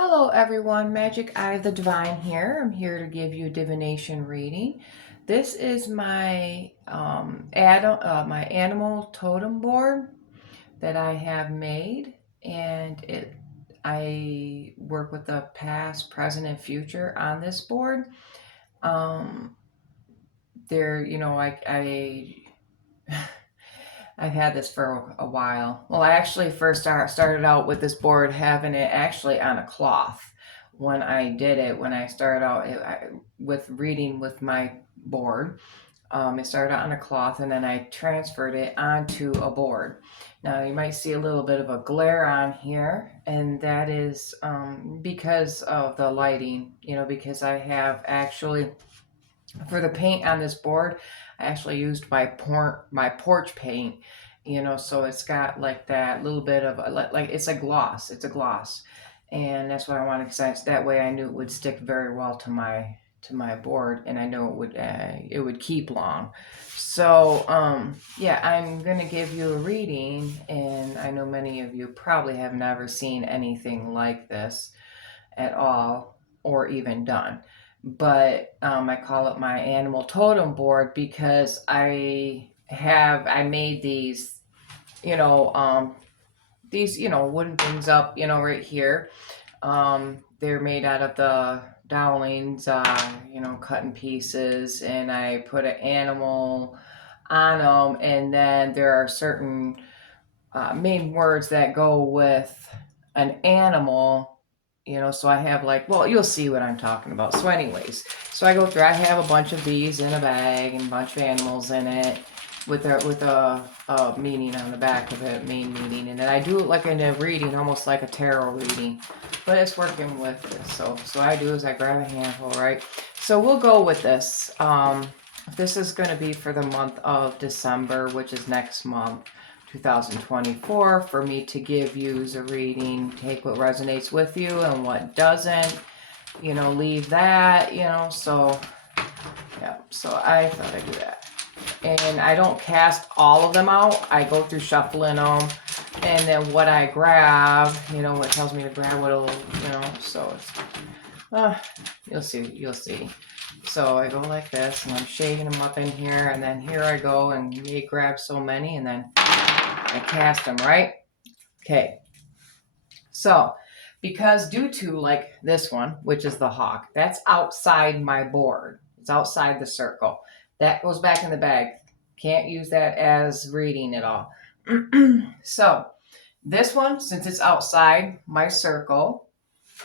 Hello everyone, Magic Eye of the Divine here. I'm here to give you a divination reading. This is my my animal totem board that I have made, and I work with the past, present, and future on this board. Um, there, I've had this for a while. Well, I actually first started out with this board having it actually on a cloth. When I did it, when I started out with reading with my board, it started out on a cloth and then I transferred it onto a board. Now you might see a little bit of a glare on here, and that is because of the lighting, because I have actually, for the paint on this board, I actually used my porch paint, so it's got like that little bit of like it's a gloss. It's a gloss, and that's what I wanted because that way I knew it would stick very well to my board, and I know it would keep long. So yeah, I'm gonna give you a reading, and I know many of you probably have never seen anything like this at all or even done. But I call it my animal totem board because I made these wooden things up, right here. They're made out of the dowlings, cut in pieces, and I put an animal on them, and then there are certain main words that go with an animal, so I have well, you'll see what I'm talking about. So anyways, so I have a bunch of these in a bag and a bunch of animals in it with a meaning on the back of it, main meaning. And then I do it like in a reading, almost like a tarot reading, but it's working with this. So I do is I grab a handful, right? So we'll go with this. This is going to be for the month of December, which is next month. 2024, for me to give you a reading. Take what resonates with you and what doesn't, leave that, so yeah, so I thought I'd do that. And I don't cast all of them out. I go through shuffling them, and then what I grab, what tells me to grab, what'll, so it's you'll see. So I go like this, and I'm shaking them up in here, and then here I go, and you grab so many, and then I cast them, right? Okay. So, because due to like this one, which is the hawk, that's outside my board. It's outside the circle. That goes back in the bag. Can't use that as reading at all. So, this one, since it's outside my circle,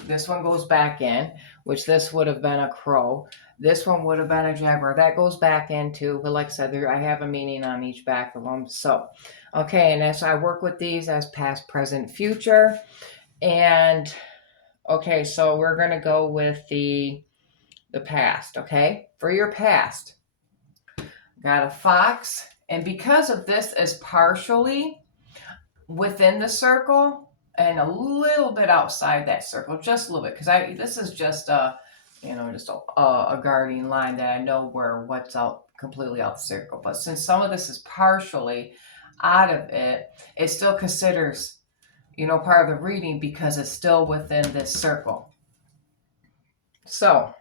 this one goes back in, which this would have been a crow. This one would have been a jaguar. That goes back into, but like I said, I have a meaning on each back of them. So, okay, and as I work with these as past, present, future. And okay, so we're going to go with the past, okay? For your past, got a fox, and because of this is partially within the circle and a little bit outside that circle, just a little bit, because this is just a guarding line that I know what's out completely out the circle. But since some of this is partially out of it, it still considers part of the reading because it's still within this circle. So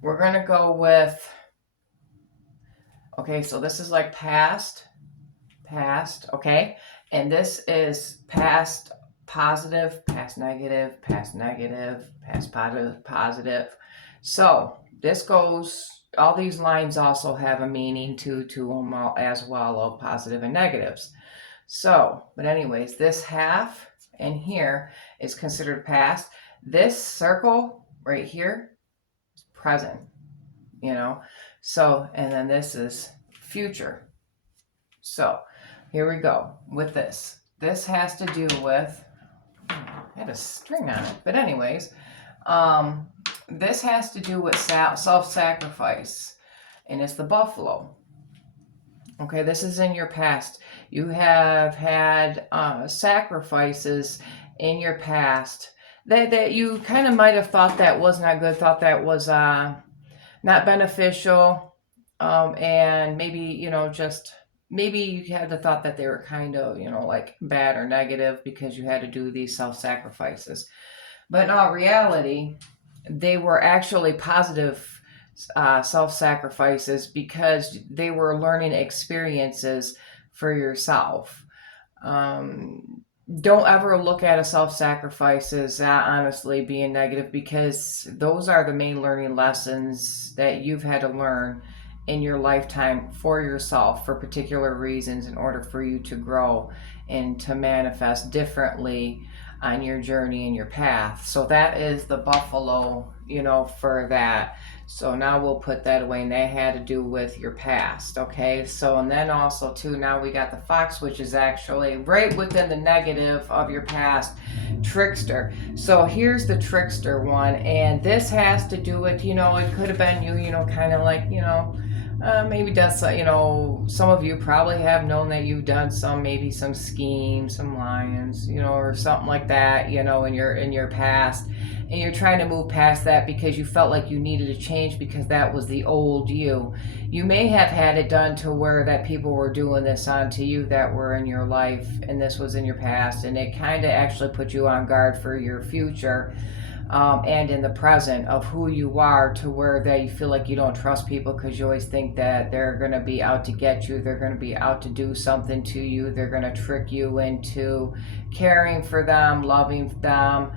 we're going to go with, okay, so this is like past, okay? And this is past positive, past negative, past negative, past positive, positive. So this goes, all these lines also have a meaning to them as well of positive and negatives. So, but anyways, this half in here is considered past. This circle right here is present, So, and then this is future. So, here we go with this. This has to do with, I had a string on it, but anyways, this has to do with self-sacrifice, and it's the buffalo. Okay, this is in your past. You have had sacrifices in your past that you kind of might have thought that was not good, thought that was not beneficial, and maybe just maybe you had the thought that they were kind of, like bad or negative because you had to do these self sacrifices. But in all reality, they were actually positive self sacrifices because they were learning experiences for yourself. Um, don't ever look at a self sacrifice as honestly being negative, because those are the main learning lessons that you've had to learn in your lifetime for yourself for particular reasons in order for you to grow and to manifest differently on your journey and your path. So that is the buffalo, for that. So now we'll put that away, and that had to do with your past. Okay, so and then also too, now we got the fox, which is actually right within the negative of your past, trickster. So here's the trickster one, and this has to do with, it could have been you, kind of like, maybe done some, some of you probably have known that you've done maybe some schemes, some lions, or something like that, in your past, and you're trying to move past that because you felt like you needed to change because that was the old you. You may have had it done to where that people were doing this onto you that were in your life, and this was in your past, and it kind of actually put you on guard for your future. And in the present of who you are, to where that you feel like you don't trust people because you always think that they're going to be out to get you, they're going to be out to do something to you, they're going to trick you into caring for them, loving them,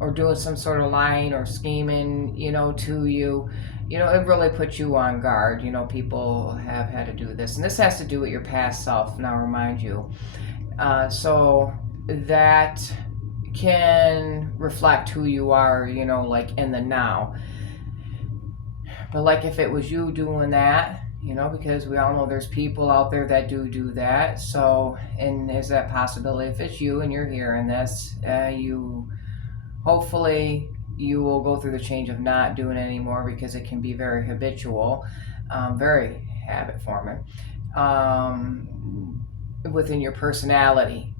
or doing some sort of lying or scheming, to you. It really puts you on guard. People have had to do this, and this has to do with your past self. Now, remind you. So that can reflect who you are, like in the now. But like if it was you doing that, because we all know there's people out there that do that. So, and there's that possibility if it's you and you're hearing this, you hopefully you will go through the change of not doing it anymore, because it can be very habitual, very habit forming, within your personality,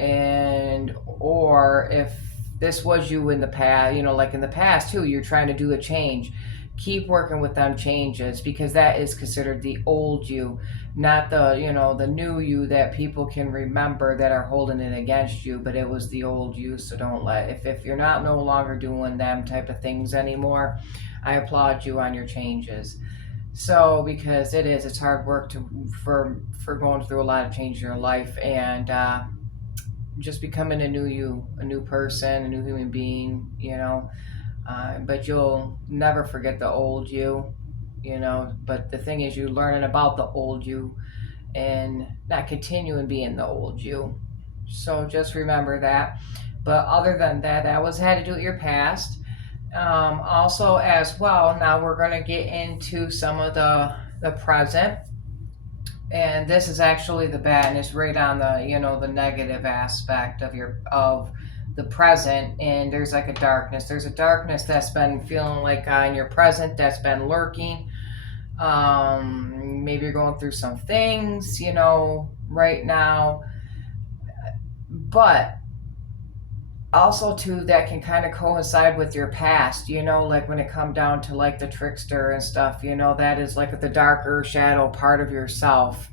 and or if this was you in the past, like in the past too, you're trying to do a change, keep working with them changes, because that is considered the old you, not the new you that people can remember that are holding it against you, but it was the old you. So don't let, if you're not no longer doing them type of things anymore, I applaud you on your changes. So because it's hard work for going through a lot of change in your life, and just becoming a new you, a new person, a new human being, but you'll never forget the old you, but the thing is, you learning about the old you and not continuing being the old you. So just remember that. But other than that, that was had to do with your past. Also, as well, now we're going to get into some of the present, and this is actually the bad, and it's right on the negative aspect of the present. And there's like there's a darkness that's been feeling like in your present, that's been lurking. Maybe you're going through some things right now, but also too, that can kind of coincide with your past, like when it come down to like the trickster and stuff, that is like the darker shadow part of yourself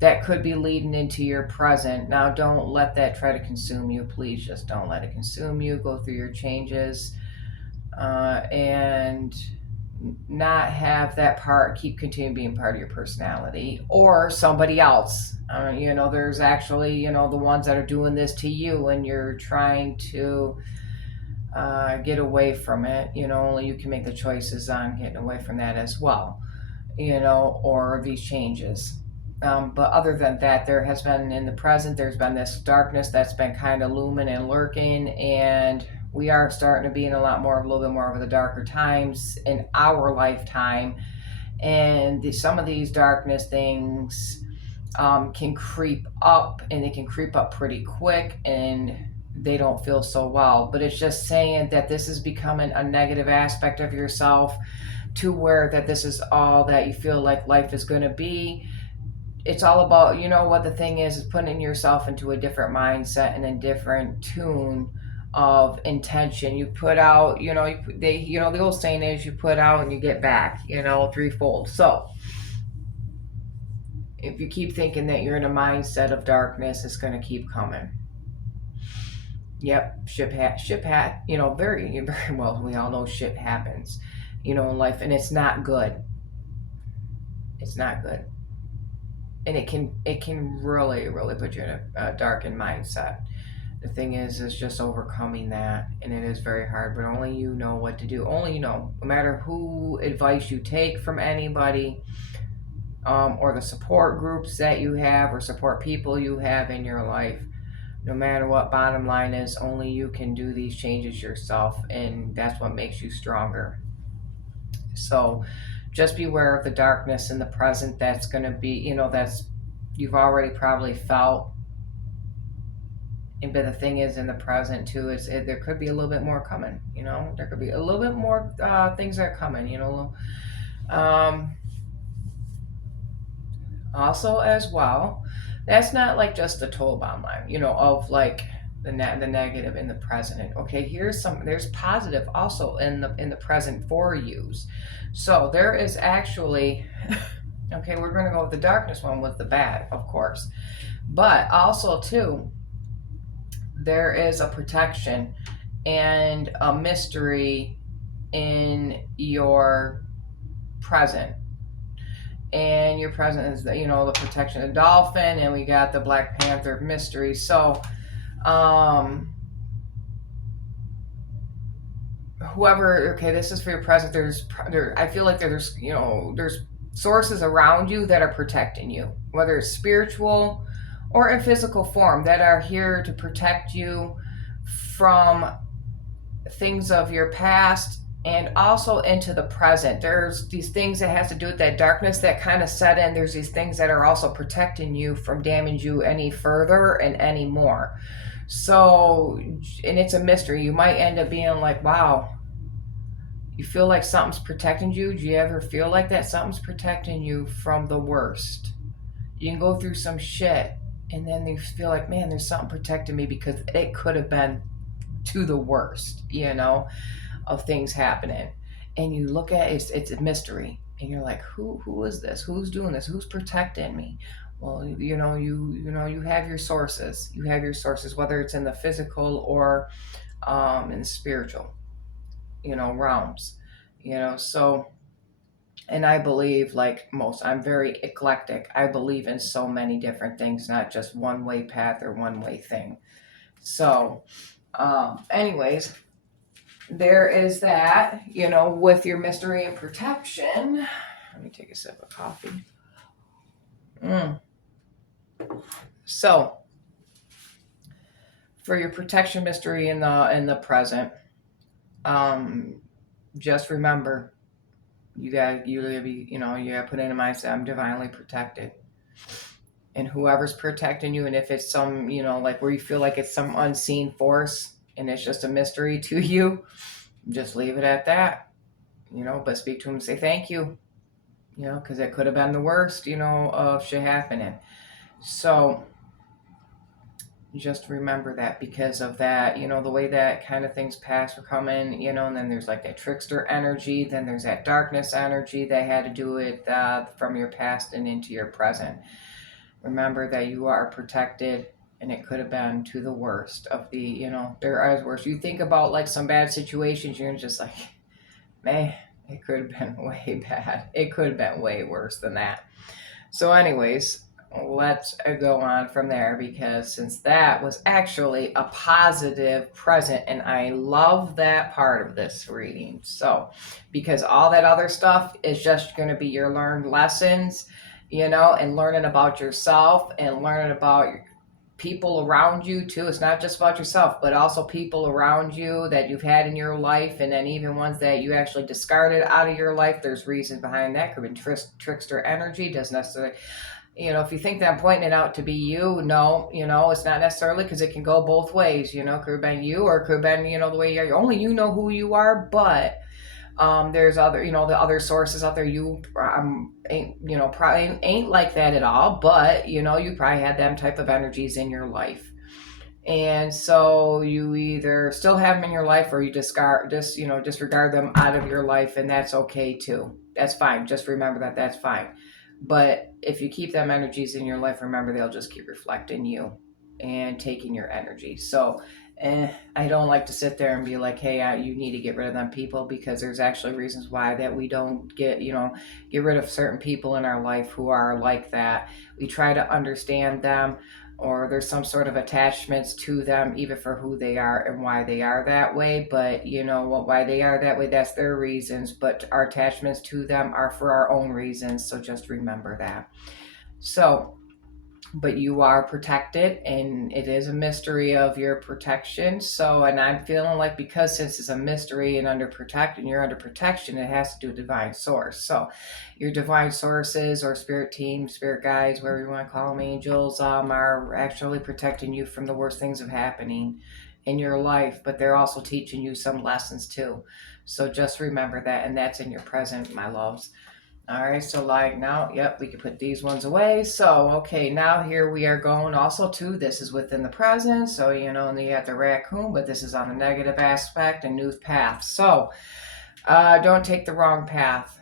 that could be leading into your present. Now, don't let that try to consume you. Please just don't let it consume you. Go through your changes, and not have that part keep continuing being part of your personality or somebody else. There's actually, the ones that are doing this to you, and you're trying to get away from it. Only you can make the choices on getting away from that as well, or these changes. But other than that, there has been in the present, there's been this darkness that's been kind of looming and lurking, and we are starting to be in a little bit more of the darker times in our lifetime. And some of these darkness things can creep up, and they can creep up pretty quick, and they don't feel so well. But it's just saying that this is becoming a negative aspect of yourself, to where that this is all that you feel like life is going to be. It's all about, what the thing is putting yourself into a different mindset and a different tune of intention. You put out, the old saying is, you put out and you get back, threefold. So If you keep thinking that you're in a mindset of darkness, it's going to keep coming. Yep, ship hat. Very well. We all know shit happens, in life, and it's not good. It's not good, and it can really really put you in a darkened mindset. The thing is just overcoming that, and it is very hard. But only you know what to do. Only you know. No matter who advice you take from anybody, or the support groups that you have, or support people you have in your life. No matter what, bottom line is only you can do these changes yourself, and that's what makes you stronger. So just beware of the darkness in the present. That's going to be, that's you've already probably felt. But the thing is, in the present too, there could be a little bit more coming. There could be a little bit more things that are coming. Um, Also, as well, that's not like just the total bottom line, of like the negative in the present. Okay, there's positive also in the present for use. So there is actually, okay, we're going to go with the darkness one with the bad, of course, but also too, there is a protection and a mystery in your present. And your present is the protection of the dolphin, and we got the Black Panther mystery. So whoever, okay, this is for your present. I feel like there's sources around you that are protecting you, whether it's spiritual or in physical form, that are here to protect you from things of your past and also into the present. There's these things that has to do with that darkness that kind of set in. There's these things that are also protecting you from damage you any further and any more. So, and it's a mystery. You might end up being like, wow, you feel like something's protecting you. Do you ever feel like that? Something's protecting you from the worst. You can go through some shit and then you feel like, man, there's something protecting me because it could have been to the worst, of things happening. And you look at it's a mystery, and you're like, who is this? Who's doing this? Who's protecting me? Well, you have your sources. You have your sources, whether it's in the physical or in the spiritual, realms. So, and I believe, like most, I'm very eclectic. I believe in so many different things, not just one way path or one way thing. So, anyways, there is that, with your mystery and protection. Let me take a sip of coffee. So, for your protection mystery in the present, just remember, you gotta put in a mindset, I'm divinely protected. And whoever's protecting you, and if it's some, like where you feel like it's some unseen force and it's just a mystery to you, just leave it at that, but speak to him and say thank you, because it could have been the worst, of shit happening. So just remember that, because of that, the way that kind of things past were coming, and then there's like that trickster energy, then there's that darkness energy that had to do with from your past and into your present. Remember that you are protected, and it could have been to the worst of there are worse. You think about like some bad situations, you're just like, man, it could have been way bad. It could have been way worse than that. So anyways, let's go on from there, because since that was actually a positive present, and I love that part of this reading. So, because all that other stuff is just going to be your learned lessons, and learning about yourself and learning about people around you too. It's not just about yourself, but also people around you that you've had in your life, and then even ones that you actually discarded out of your life. There's reasons behind that. Could be trickster energy. Doesn't necessarily, if you think that I'm pointing it out to be you, no, it's not necessarily, because it can go both ways. Could have been you, or it could have been, the way you are. Only you know who you are, but there's other, the other sources out there. You probably ain't like that at all, but you probably had them type of energies in your life, and so you either still have them in your life, or you disregard them out of your life, and that's okay too. That's fine. Just remember that that's fine. But if you keep them energies in your life, remember they'll just keep reflecting you and taking your energy. So I don't like to sit there and be like, hey, you need to get rid of them people, because there's actually reasons why that we don't get rid of certain people in our life who are like that. We try to understand them, or there's some sort of attachments to them, even for who they are and why they are that way. But you know what, why they are that way, that's their reasons. But our attachments to them are for our own reasons. So just remember that. So, but you are protected, and it is a mystery of your protection. So, and I'm feeling like, because since it's a mystery and you're under protection, it has to do with divine source. So your divine sources, or spirit team, spirit guides, whatever you want to call them, angels, are actually protecting you from the worst things of happening in your life, but they're also teaching you some lessons too. So just remember that, and that's in your present, my loves. All right, so like now, yep, we can put these ones away. So, okay, now here we are going also to, this is within the present. So, and you have the raccoon, but this is on the negative aspect and new path. So, don't take the wrong path.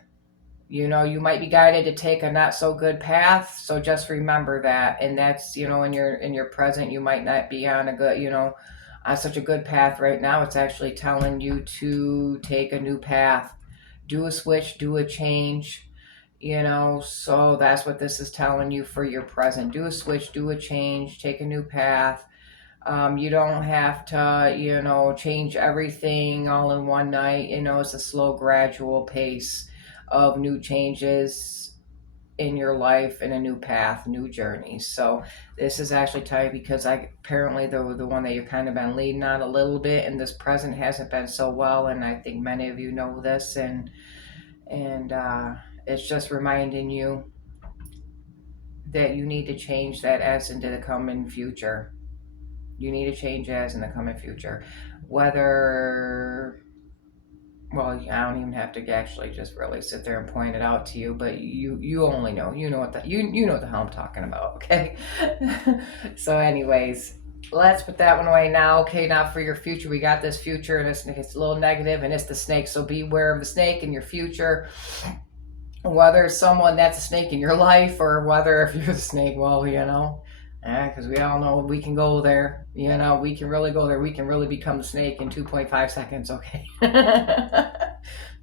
You might be guided to take a not so good path. So just remember that. And that's, in your present, you might not be on a good, on such a good path right now. It's actually telling you to take a new path, do a switch, do a change. So that's what this is telling you for your present. Do a switch, do a change, take a new path. You don't have to, change everything all in one night. It's a slow, gradual pace of new changes in your life, and a new path, new journey. So this is actually tight, because apparently the one that you've kind of been leading on a little bit in this present hasn't been so well, and I think many of you know this, and it's just reminding you that you need to change that as into the coming future. You need to change as in the coming future. Whether, well, I don't even have to actually just really sit there and point it out to you, but you only know. You know you know what the hell I'm talking about, okay? So anyways, let's put that one away now. Okay, now for your future, we got this future, and it's a little negative, and it's the snake. So beware of the snake in your future. Whether someone that's a snake in your life, or whether if you're the snake, well, because we all know we can go there. We can really go there. We can really become the snake in 2.5 seconds, okay?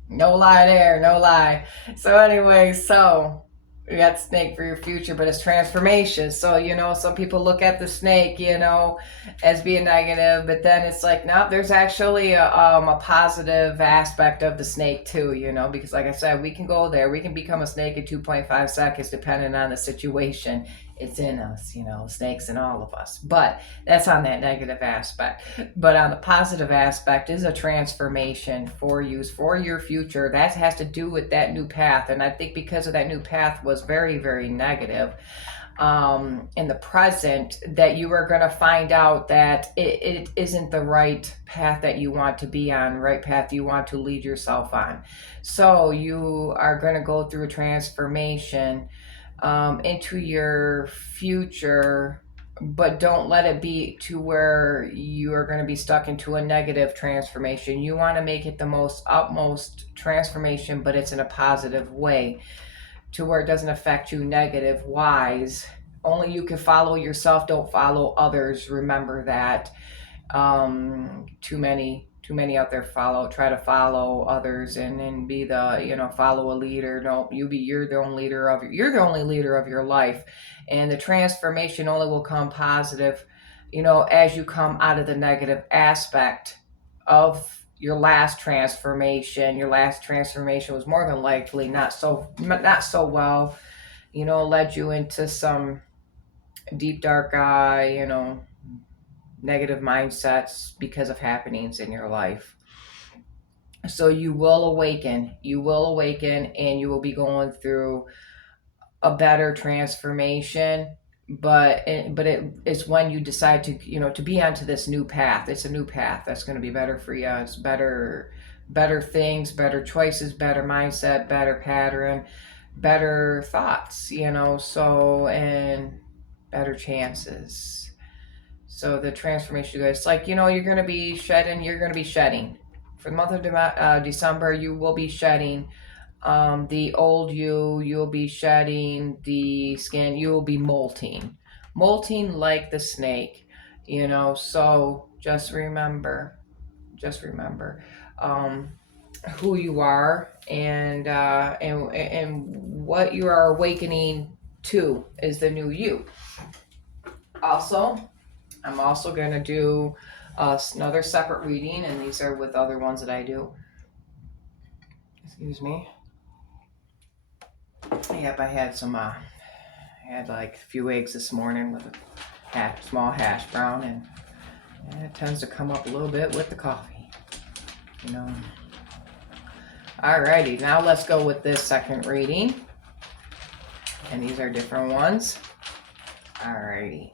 No lie there, no lie. So, anyway, so we got snake for your future, but it's transformation. So, some people look at the snake, as being negative, but then it's like, no, there's actually a positive aspect of the snake too, because like I said, we can go there. We can become a snake in 2.5 seconds, depending on the situation. It's in us, snakes in all of us. But that's on that negative aspect. But on the positive aspect is a transformation for you, for your future. That has to do with that new path. And I think because of that new path was very, very negative, in the present, that you are going to find out that it isn't the right path that you want to be on, right path you want to lead yourself on. So you are going to go through a transformation into your future, but don't let it be to where you are going to be stuck into a negative transformation. You want to make it the most utmost transformation, but it's in a positive way, to where it doesn't affect you negative wise. Only you can follow yourself, don't follow others. Remember that. Too many out there try to follow others, and be the, follow a leader. No, you're the only leader of your life. And the transformation only will come positive, as you come out of the negative aspect of your last transformation. Your last transformation was more than likely not so well, led you into some deep dark negative mindsets because of happenings in your life. So you will awaken, and you will be going through a better transformation. But it's when you decide to be onto this new path. It's a new path that's going to be better for you. It's better things, better choices, better mindset, better pattern, better thoughts, so, and better chances. So the transformation, it's like, you're going to be shedding. For the month of December, you will be shedding The old you, you'll be shedding the skin, you will be molting like the snake, so just remember um, who you are, and what you are awakening to is the new you. Also, I'm also going to do another separate reading, and these are with other ones that I do. Excuse me. Yep, I had like a few eggs this morning with a small hash brown, and it tends to come up a little bit with the coffee, you know. Alrighty, now let's go with this second reading, and these are different ones. Alrighty.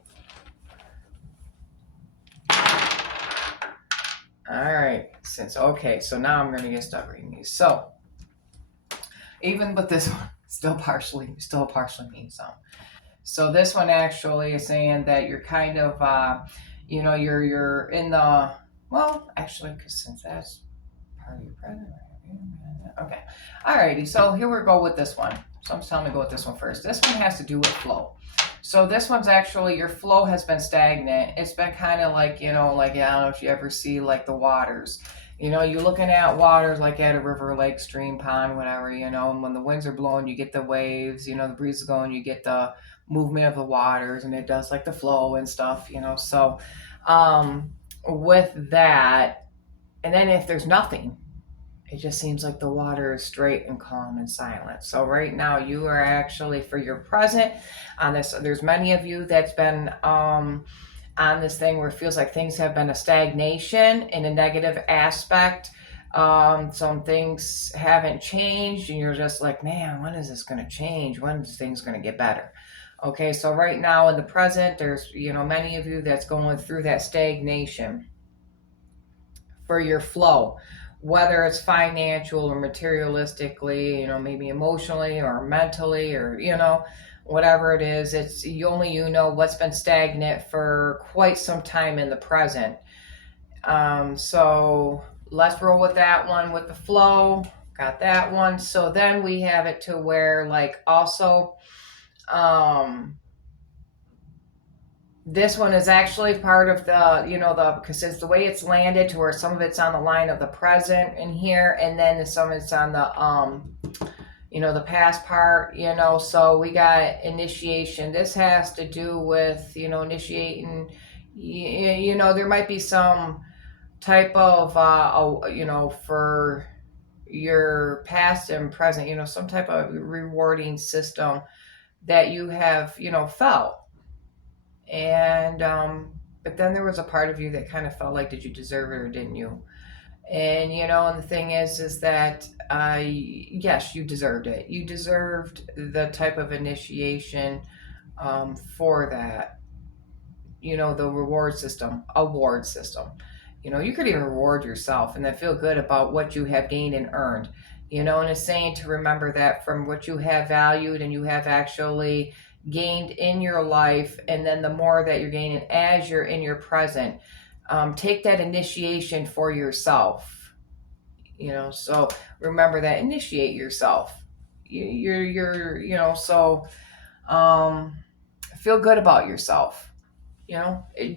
Alright, so now I'm going to get started reading these. So, even with this one, still partially means some. So this one actually is saying that you're kind of, you're in the, well, actually, because since that's part of your present. Okay. Alrighty. So here we go with this one. Someone's telling me to go with this one first. This one has to do with flow. So this one's actually, your flow has been stagnant. It's been kind of like, I don't know if you ever see like the waters. You're looking at waters like at a river, lake, stream, pond, whatever, and when the winds are blowing, you get the waves, the breeze is going, you get the movement of the waters, and it does like the flow and stuff, So with that, and then if there's nothing, it just seems like the water is straight and calm and silent. So right now you are actually, for your present on this, there's many of you that's been on this thing where it feels like things have been a stagnation in a negative aspect. Some things haven't changed and you're just like, man, when is this going to change? When is things going to get better? Okay, so right now in the present, there's, many of you that's going through that stagnation for your flow, whether it's financial or materialistically, maybe emotionally or mentally, or whatever it is. It's only what's been stagnant for quite some time in the present. So let's roll with that one with the flow. Got that one. So then we have it to where, like, also this one is actually part of the, because it's the way it's landed to where some of it's on the line of the present in here, and then some of it's on the, the past part, so we got initiation. This has to do with, initiating, there might be some type of, for your past and present, some type of rewarding system that you have, felt. And but then there was a part of you that kind of felt like, did you deserve it or didn't you? And and the thing is that yes, you deserved it. You deserved the type of initiation for that. The award system. You could even reward yourself and then feel good about what you have gained and earned. And it's saying to remember that from what you have valued and you have actually gained in your life, and then the more that you're gaining as you're in your present, take that initiation for yourself. So remember that, initiate yourself. So feel good about yourself.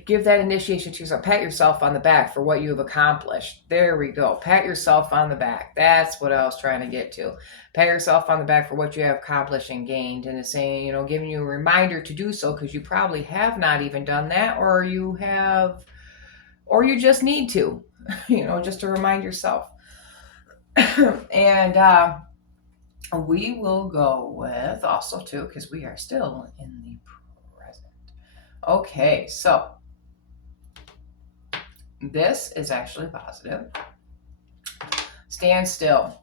Give that initiation to yourself. Pat yourself on the back for what you have accomplished. There we go. Pat yourself on the back. That's what I was trying to get to. Pat yourself on the back for what you have accomplished and gained. And it's saying, giving you a reminder to do so, because you probably have not even done that, or you just need to, just to remind yourself. And we will go with also too, because we are still in the present. Okay, so this is actually positive. Stand still.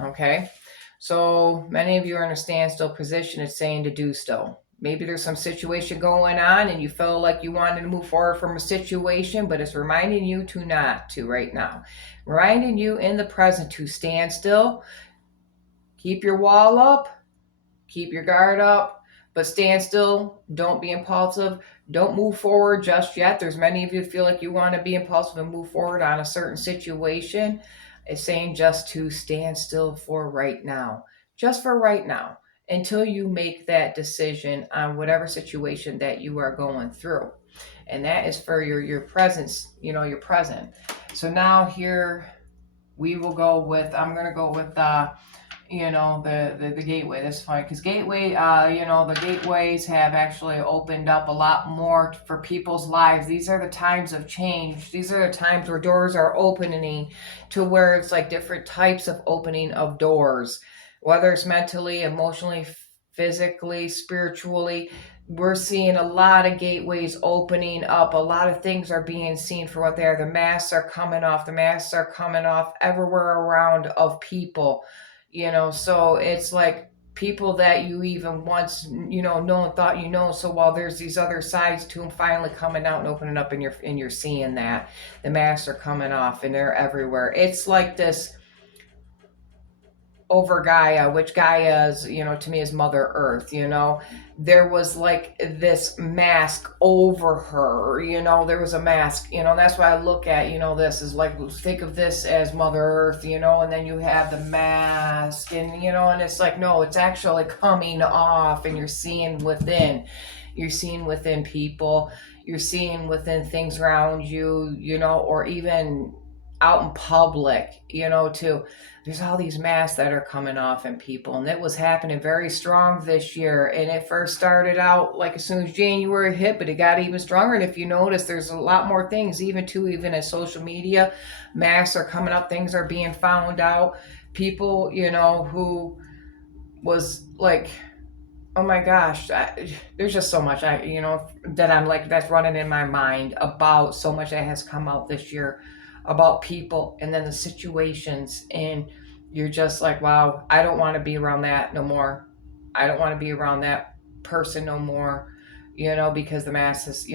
Okay, so many of you are in a standstill position. It's saying to do still. Maybe there's some situation going on and you felt like you wanted to move forward from a situation, but it's reminding you to not to right now. Reminding you in the present to stand still. Keep your wall up. Keep your guard up. But stand still. Don't be impulsive. Don't move forward just yet. There's many of you feel like you want to be impulsive and move forward on a certain situation. It's saying just to stand still for right now, just for right now, until you make that decision on whatever situation that you are going through. And that is for your presence, your present. So now here we will go with, I'm going to go with the gateway. That's fine, because gateway, the gateways have actually opened up a lot more for people's lives. These are the times of change. These are the times where doors are opening, to where it's like different types of opening of doors, whether it's mentally, emotionally, physically, spiritually. We're seeing a lot of gateways opening up. A lot of things are being seen for what they are. The masks are coming off. The masks are coming off everywhere around of people. So it's like people that you even once known, thought so while there's these other sides to them finally coming out and opening up, and you're seeing that the masks are coming off and they're everywhere. It's like this over Gaia, which Gaia is, to me, is Mother Earth. There was like this mask over her. There was a mask. That's why I look at, this is like, think of this as Mother Earth. And then you have the mask, and it's like, no, it's actually coming off, and you're seeing within. You're seeing within people. You're seeing within things around you. Or even out in public. Too. There's all these masks that are coming off in people, and it was happening very strong this year. And it first started out like as soon as January hit, but it got even stronger. And if you notice, there's a lot more things, even in social media, masks are coming up, things are being found out. People, who was like, oh my gosh, there's just so much that I'm like, that's running in my mind about so much that has come out this year about people, and then the situations, and you're just like, wow, I don't want to be around that no more. I don't want to be around that person no more, because the mask has,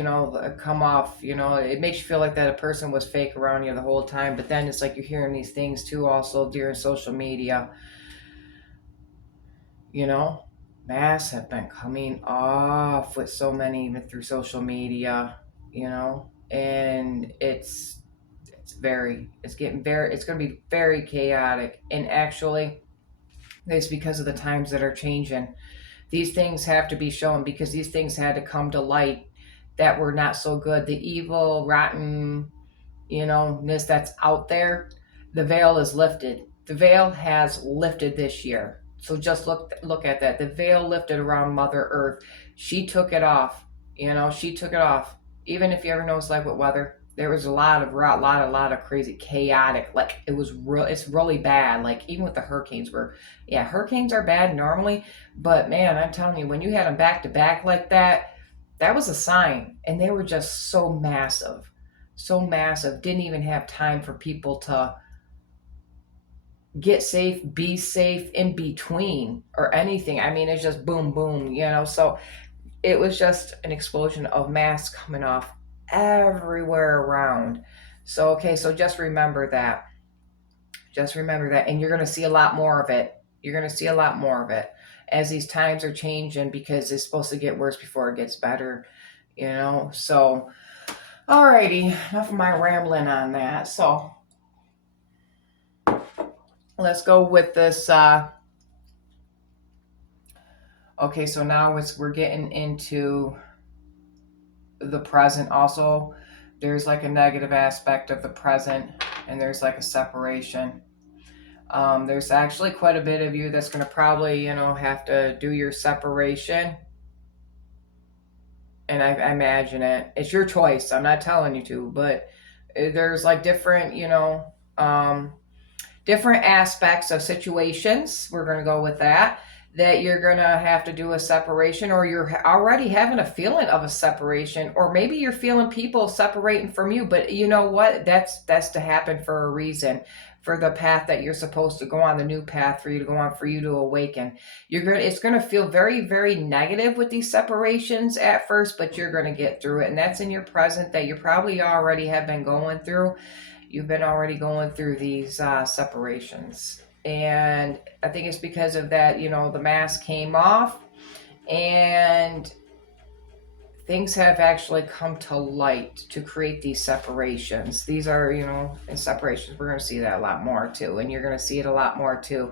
come off. It makes you feel like that a person was fake around you the whole time. But then it's like you're hearing these things too also during social media. Masks have been coming off with so many, even through social media, and it's going to be very chaotic. And actually, it's because of the times that are changing. These things have to be shown, because these things had to come to light that were not so good. The evil, rotten, ness that's out there, the veil is lifted. The veil has lifted this year. So just look at that. The veil lifted around Mother Earth. She took it off. She took it off. Even if you ever notice, like with weather, there was a lot of crazy, chaotic. Like it was real. It's really bad. Like even with the hurricanes, yeah, hurricanes are bad normally, but man, I'm telling you, when you had them back to back like that, that was a sign. And they were just so massive, so massive. Didn't even have time for people to get safe, be safe in between or anything. I mean, it's just boom, boom, So it was just an explosion of masks coming off everywhere around. So, okay, so just remember that. Just remember that. And you're going to see a lot more of it. You're going to see a lot more of it as these times are changing, because it's supposed to get worse before it gets better, So, alrighty, enough of my rambling on that. So, let's go with this. Okay, so now we're getting into the present also. There's like a negative aspect of the present, and there's like a separation. There's actually quite a bit of you that's going to probably, have to do your separation. And I imagine it's your choice. I'm not telling you to, but there's like different, different aspects of situations. We're going to go with that you're going to have to do a separation, or you're already having a feeling of a separation, or maybe you're feeling people separating from you. But you know what? That's to happen for a reason, for the path that you're supposed to go on, the new path for you to go on, for you to awaken. It's going to feel very, very negative with these separations at first, but you're going to get through it. And that's in your present, that you probably already have been going through. You've been already going through these separations. And I think it's because of that, the mask came off, and things have actually come to light to create these separations. These are, in separations, we're going to see that a lot more too. And you're going to see it a lot more too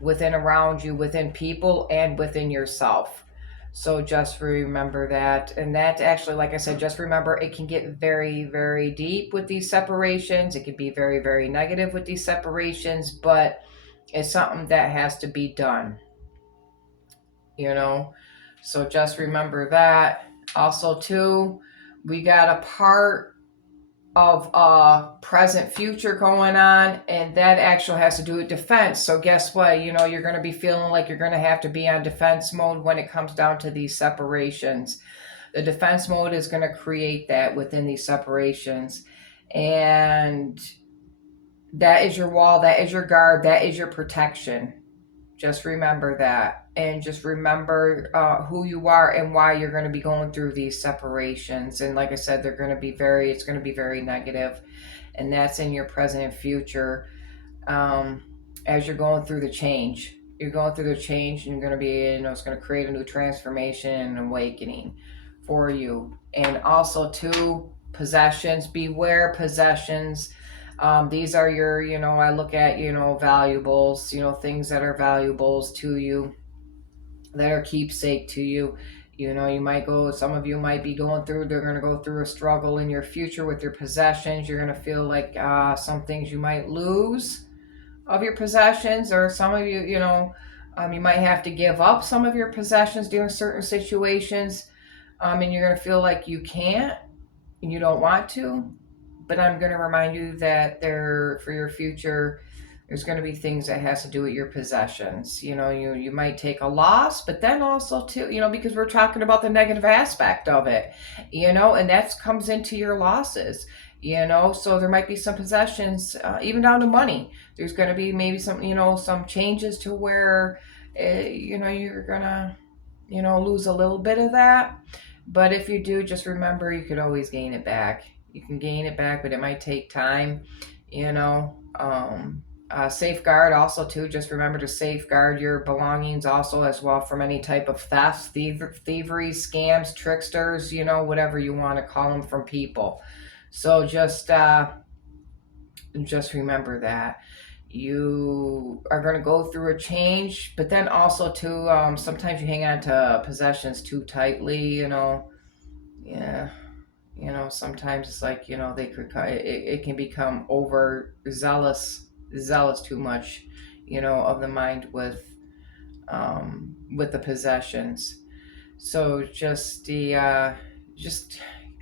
within around you, within people, and within yourself. So just remember that. And that actually, like I said, just remember it can get very, very deep with these separations. It can be very, very negative with these separations, but it's something that has to be done, you know? So just remember that. Also, too, we got a part of present future going on, and that actually has to do with defense. So guess what, you're going to be feeling like you're going to have to be on defense mode when it comes down to these separations. The defense mode is going to create that within these separations, and that is your wall, that is your guard, that is your protection. Just remember that, and just remember who you are and why you're going to be going through these separations. And like I said, it's going to be very negative, and that's in your present and future. As you're going through the change, you're going through the change, and you're going to be, it's going to create a new transformation and awakening for you. And also, too, possessions. Beware possessions. These are your, I look at, valuables, things that are valuables to you, that are keepsake to you. Some of you might be they're going to go through a struggle in your future with your possessions. You're going to feel like some things you might lose of your possessions, or some of you, you might have to give up some of your possessions during certain situations. And you're going to feel like you can't and you don't want to. But I'm going to remind you that for your future, there's going to be things that has to do with your possessions. You might take a loss, but then also too, because we're talking about the negative aspect of it, and that comes into your losses. So there might be some possessions, even down to money. There's going to be maybe some changes to where, you're going to, lose a little bit of that. But if you do, just remember you could always gain it back. You can gain it back, but it might take time, you know. Safeguard also too. Just remember to safeguard your belongings also as well from any type of theft, thievery, scams, tricksters, whatever you want to call them, from people. So just remember that you are going to go through a change, but then also too, sometimes you hang on to possessions too tightly, yeah. Sometimes it's like, they could, it can become zealous too much, of the mind with the possessions. So just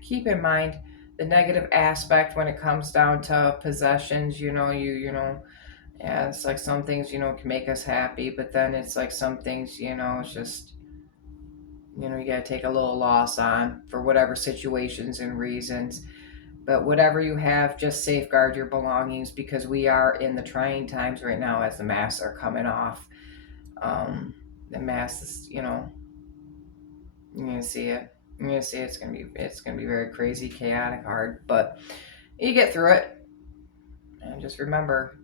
keep in mind the negative aspect when it comes down to possessions. Yeah, it's like some things, can make us happy, but then it's like some things, it's just, you got to take a little loss on for whatever situations and reasons. But whatever you have, just safeguard your belongings, because we are in the trying times right now as the masks are coming off. The masks is, you're gonna see it. You're gonna see it. It's gonna be very crazy, chaotic, hard, but you get through it. And just remember,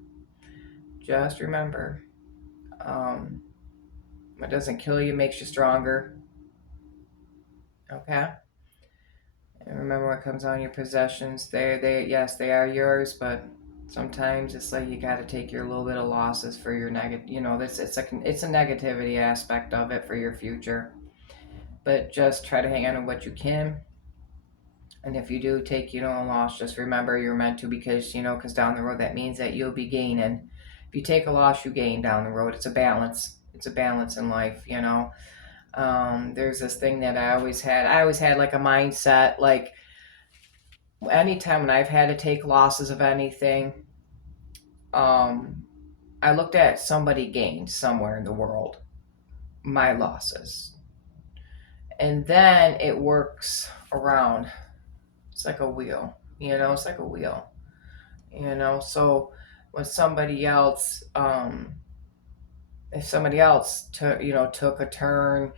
what doesn't kill you makes you stronger. Okay. And remember, what comes on your possessions, yes, they are yours, but sometimes it's like you got to take your little bit of losses for your negative. It's a negativity aspect of it for your future. But just try to hang on to what you can. And if you do take, a loss, just remember you're meant to, because down the road that means that you'll be gaining. If you take a loss, you gain down the road. It's a balance. It's a balance in life. There's this thing that I always had. I always had like a mindset, like anytime when I've had to take losses of anything, I looked at somebody gained somewhere in the world my losses, and then it works around. It's like a wheel, It's like a wheel, So when somebody else, if somebody else took a turn,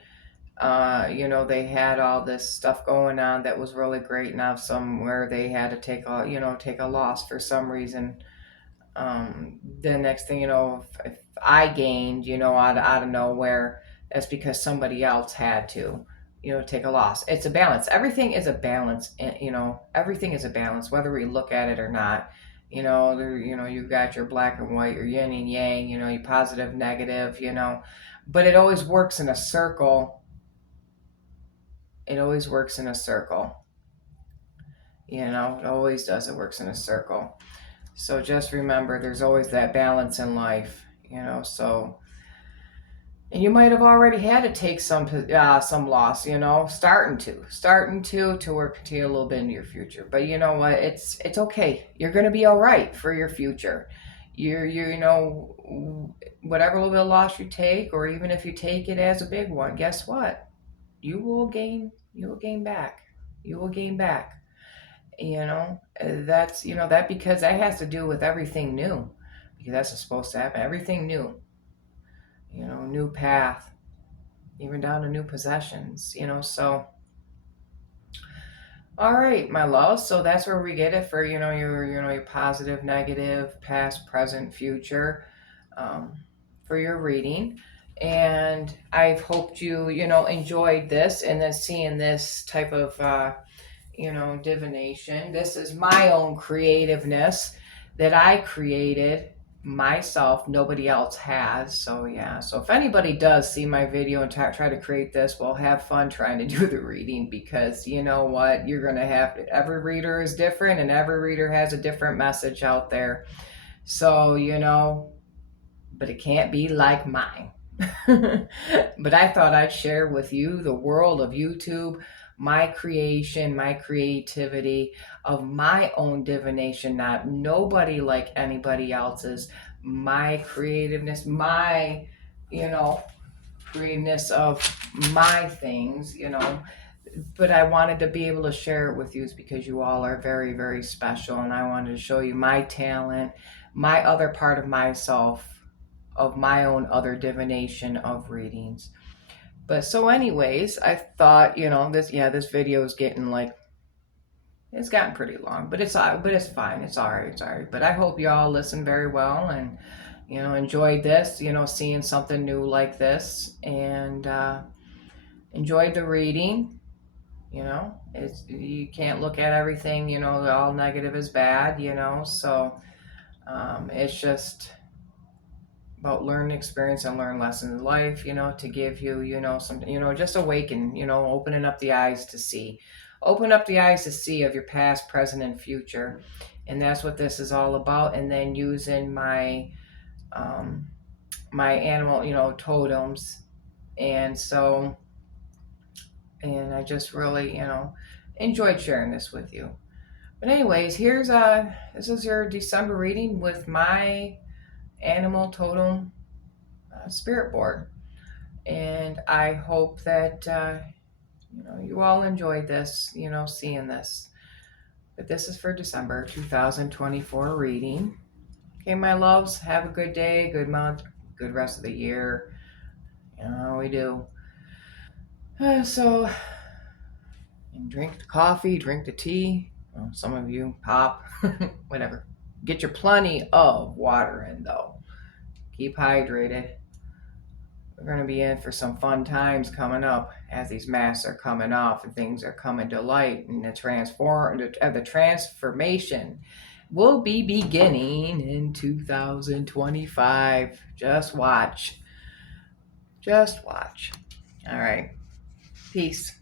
they had all this stuff going on that was really great. Now somewhere they had to take a loss for some reason. The next thing if I gained, out of nowhere, that's because somebody else had to. take a loss. It's a balance. Everything is a balance. Everything is a balance, whether we look at it or not. You've got your black and white, your yin and yang, your positive, negative, but it always works in a circle. It always works in a circle. It always does. It works in a circle. So just remember, there's always that balance in life, so. And you might have already had to take some loss, starting to work to you a little bit into your future. But you know what? It's okay. You're gonna be all right for your future. Whatever little bit of loss you take, or even if you take it as a big one, guess what? You will gain. You will gain back. You will gain back. That's that because that has to do with everything new, because that's supposed to happen. Everything new. New path, even down to new possessions, so. All right, my love. So that's where we get it for, your positive, negative, past, present, future, for your reading. And I've hoped you, enjoyed this and then seeing this type of, divination. This is my own creativeness that I created myself. Nobody else has. So yeah. So if anybody does see my video and try to create this, well, have fun trying to do the reading, because you know what, you're going to have to, every reader is different and every reader has a different message out there. So, but it can't be like mine. But I thought I'd share with you, the world of YouTube, my creation, my creativity of my own divination, not nobody like anybody else's, my creativeness, my, creativeness of my things, but I wanted to be able to share it with you because you all are very, very special. And I wanted to show you my talent, my other part of myself, of my own other divination of readings. But so anyways, I thought, this video is getting it's gotten pretty long, but it's fine. It's all right. It's all right. But I hope you all listen very well and, enjoyed this, seeing something new like this, and enjoyed the reading. You can't look at everything, all negative is bad, so it's just about learn experience and learn lessons in life, to give you, something, just awaken, opening up the eyes to see. Open up the eyes to see of your past, present, and future. And that's what this is all about. And then using my my animal, totems. And so, and I just really, enjoyed sharing this with you. But anyways, this is your December reading with my animal totem spirit board, and I hope that you all enjoyed this, seeing this. But this is for December 2024 reading. Okay, my loves, have a good day, good month, good rest of the year. We do. So, and drink the coffee, drink the tea. Well, some of you pop, whatever. Get your plenty of water in though. Keep hydrated. We're going to be in for some fun times coming up as these masks are coming off and things are coming to light, and the transformation will be beginning in 2025. Just watch. Just watch. All right. Peace.